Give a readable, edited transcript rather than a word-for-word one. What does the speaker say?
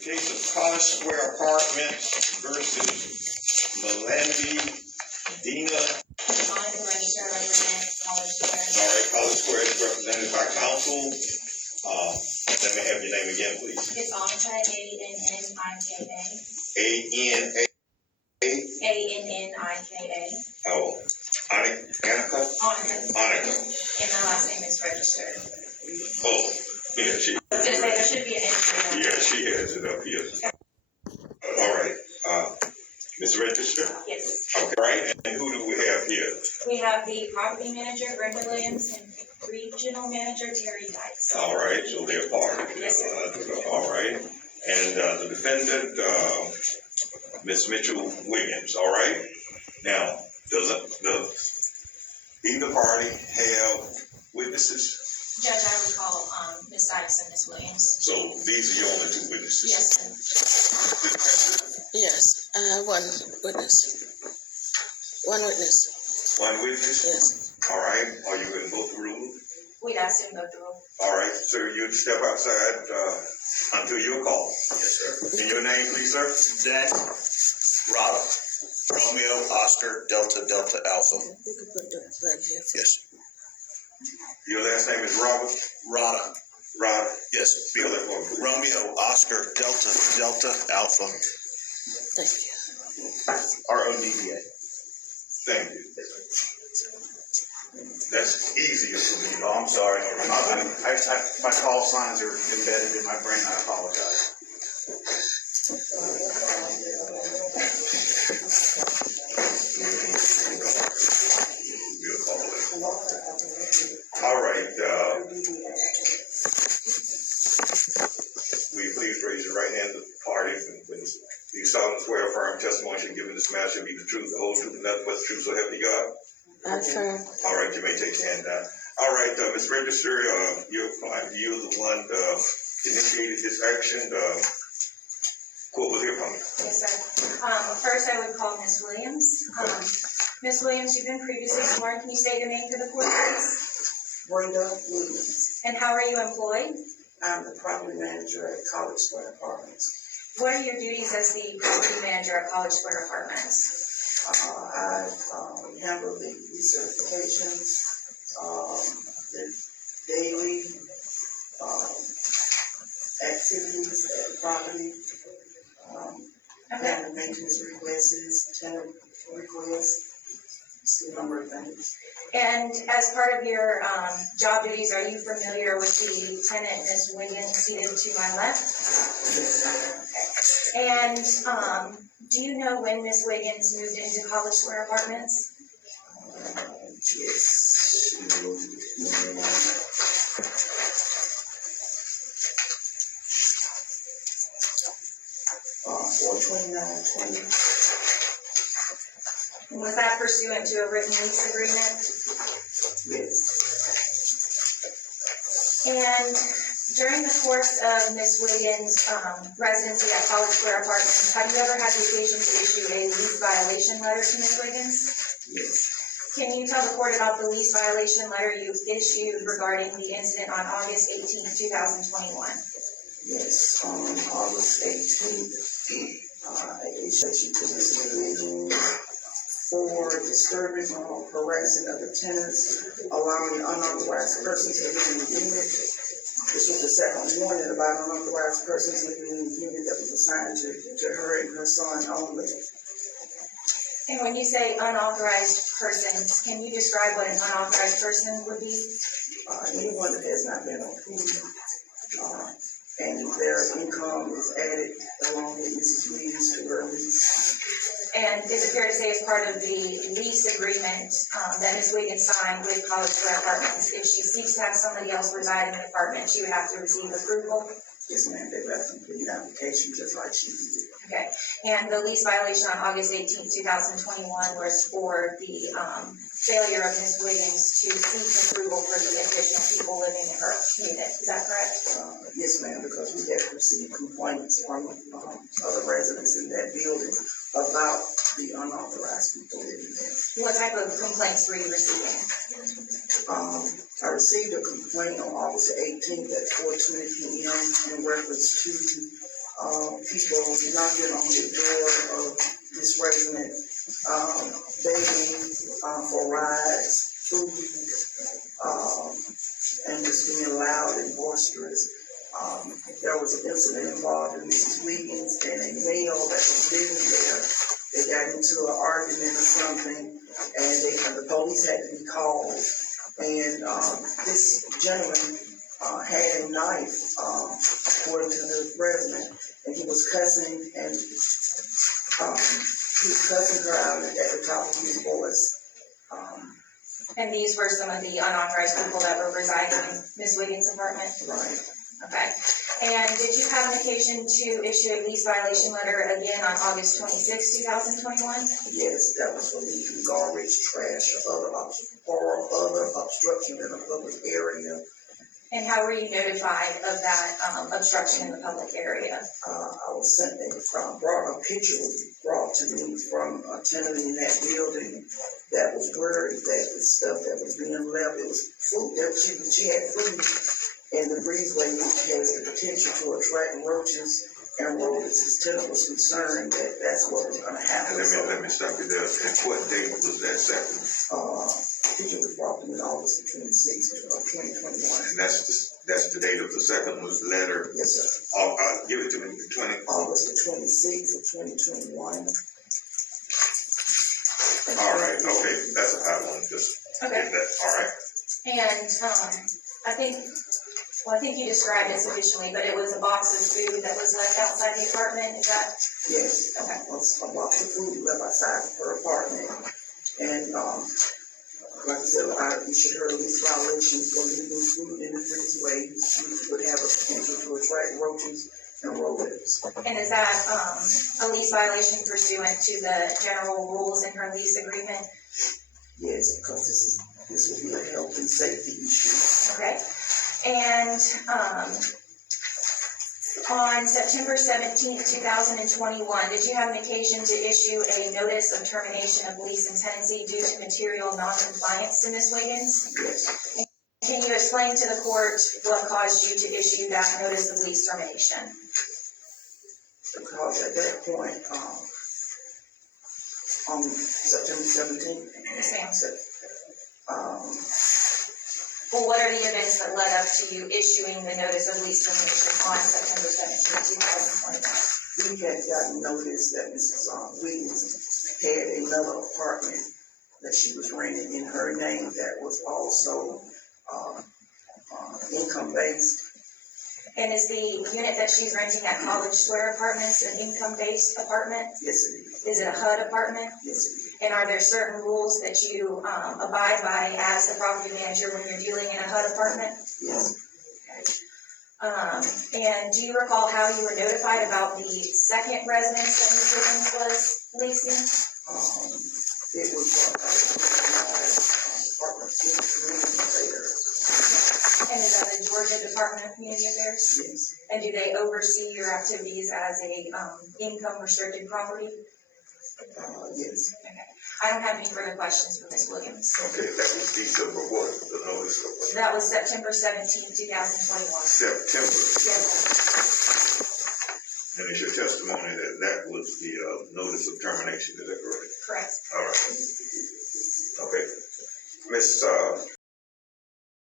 Case of College Square Apartments versus Mirlande, Dina. On the register, represent College Square. All right, College Square is represented by counsel. Let me have your name again, please. It's Annika, A-N-N-I-K-A. A-N-A. A-N-N-I-K-A. Oh, Annika? Annika. And my last name is registered. Oh, yeah, she. I was going to say, there should be an entry. Yeah, she has it up here. All right, Ms. Register? Yes. Okay, right, and who do we have here? We have the property manager, Brenda Williams, and regional manager, Terry Dykes. All right, so they're part of it. Yes, sir. All right, and the defendant, Ms. Michel-Wiggins, all right? Now, does either party have witnesses? Judge, I would call Ms. Dykes and Ms. Williams. So these are your only two witnesses? Yes, sir. Yes, one witness. One witness. One witness? Yes. All right, are you in both rooms? We'd ask him to go through. All right, sir, you'd step outside until you're called. Yes, sir. And your name, please, sir? Dan Rada. Romeo Oscar Delta Delta Alpha. You can put the flag here. Yes. Your last name is Robert? Rada. Rod? Yes. Spell that for me, please. Romeo Oscar Delta Delta Alpha. Thank you. RODBA. Thank you. That's easier for me. Oh, I'm sorry. My call signs are embedded in my brain. I apologize. We'll call it. All right. Will you please raise your right hand to the party? Do you solemnly swear or affirm testimony you give in this matter shall be the truth, the whole truth, and nothing but the truth, so help you God? I affirm. All right, you may take your hand down. All right, Ms. Register, you're the one initiated this action. Court will hear from you. Yes, sir. First, I would call Ms. Williams. Ms. Williams, you've been previously sworn. Can you say your name for the court, please? Brenda Williams. And how are you employed? I'm the property manager at College Square Apartments. What are your duties as the property manager at College Square Apartments? I handle the recertifications, the daily activities at the property, and the maintenance requests, tenant requests, a number of things. And as part of your job duties, are you familiar with the tenant, Ms. Wiggins, seated to my left? And do you know when Ms. Wiggins moved into College Square Apartments? Yes. 4/29/20. Was that pursuant to a written lease agreement? Yes. And during the course of Ms. Wiggins' residency at College Square Apartments, have you ever had the occasion to issue a lease violation letter to Ms. Wiggins? Yes. Can you tell the court about the lease violation letter you issued regarding the incident on August 18th, 2021? Yes, on August 18th, I issued to Ms. Wiggins for disturbing or harassing other tenants, allowing unauthorized persons to live in the unit. This was the second warning about unauthorized persons living in the unit that was assigned to her and her son only. And when you say unauthorized persons, can you describe what an unauthorized person would be? Anyone that has not been approved, and their income is added along with Mrs. Williams to her lease. And is it fair to say as part of the lease agreement that Ms. Wiggins signed with College Square Apartments, if she seeks to have somebody else reside in the apartment, she would have to receive approval? Yes, ma'am, they left a complete application just like she did. Okay, and the lease violation on August 18th, 2021 was for the failure of Ms. Wiggins to seek approval for the additional people living in her unit, is that correct? Yes, ma'am, because we had received complaints from other residents in that building about the unauthorized people living there. What type of complaints were you receiving? I received a complaint on August 18th at 4:20 p.m. in reference to people knocking on the door of this resident, begging, for rides, food, and just being loud and boisterous. There was an incident involving Mrs. Wiggins and a male that was living there. They got into an argument or something, and the police had to be called. And this gentleman had a knife, according to the resident, and he was cussing, and he was cussing her out at the top of his voice. And these were some of the unauthorized people that were residing in Ms. Wiggins' apartment? Right. Okay. And did you have an occasion to issue a lease violation letter again on August 26, 2021? Yes, that was for leaving garbage, trash, or other obstruction in a public area. And how were you notified of that obstruction in the public area? I was sent a picture was brought to me from a tenant in that building that was worried that the stuff that was being left, it was food, she had food in the breezeway, which has the potential to attract roaches and rodents. His tenant was concerned that that's what was gonna happen. Let me stop you there. And what date was that second? The picture was brought to me in August 26th of 2021. And that's the date of the second letter. Yes, sir. Give it to me, August the 26th of 2021. All right, okay, that's a hot one, just Okay. get that, all right. And I think you described it sufficiently, but it was a box of food that was left outside the apartment, is that? Yes, Okay. a box of food left outside her apartment. And, like I said, I issued her a lease violation for leaving food in the breezeway, which would have a potential to attract roaches and rodents. And is that a lease violation pursuant to the general rules in her lease agreement? Yes, because this would be a health and safety issue. Okay. And on September 17th, 2021, did you have an occasion to issue a notice of termination of lease and tenancy due to material non-compliance to Ms. Wiggins? Yes, Can you explain to the court what caused you to issue that notice of lease termination? because at that point, on September 17th, Yes, ma'am. um, Well, what are the events that led up to you issuing the notice of lease termination on September 17th, 2021? we had gotten notice that Mrs. Wiggins had another apartment that she was renting in her name that was also income-based. And is the unit that she's renting at College Square Apartments an income-based apartment? Yes, it is. Is it a HUD apartment? Yes, it is. And are there certain rules that you abide by as the property manager when you're dealing in a HUD apartment? Yes. And do you recall how you were notified about the second residence that Ms. Wiggins was leasing? It was Department of Community Affairs. And is that the Georgia Department of Community Affairs? Yes. And do they oversee your activities as a income restricted property? Yes. Okay. I don't have any further questions for Ms. Williams. Okay, that was December what, the notice of what? That was September 17th, 2021. September. Yes, sir. And it's your testimony that that was the notice of termination, is that correct? Correct. All right. Okay. Miss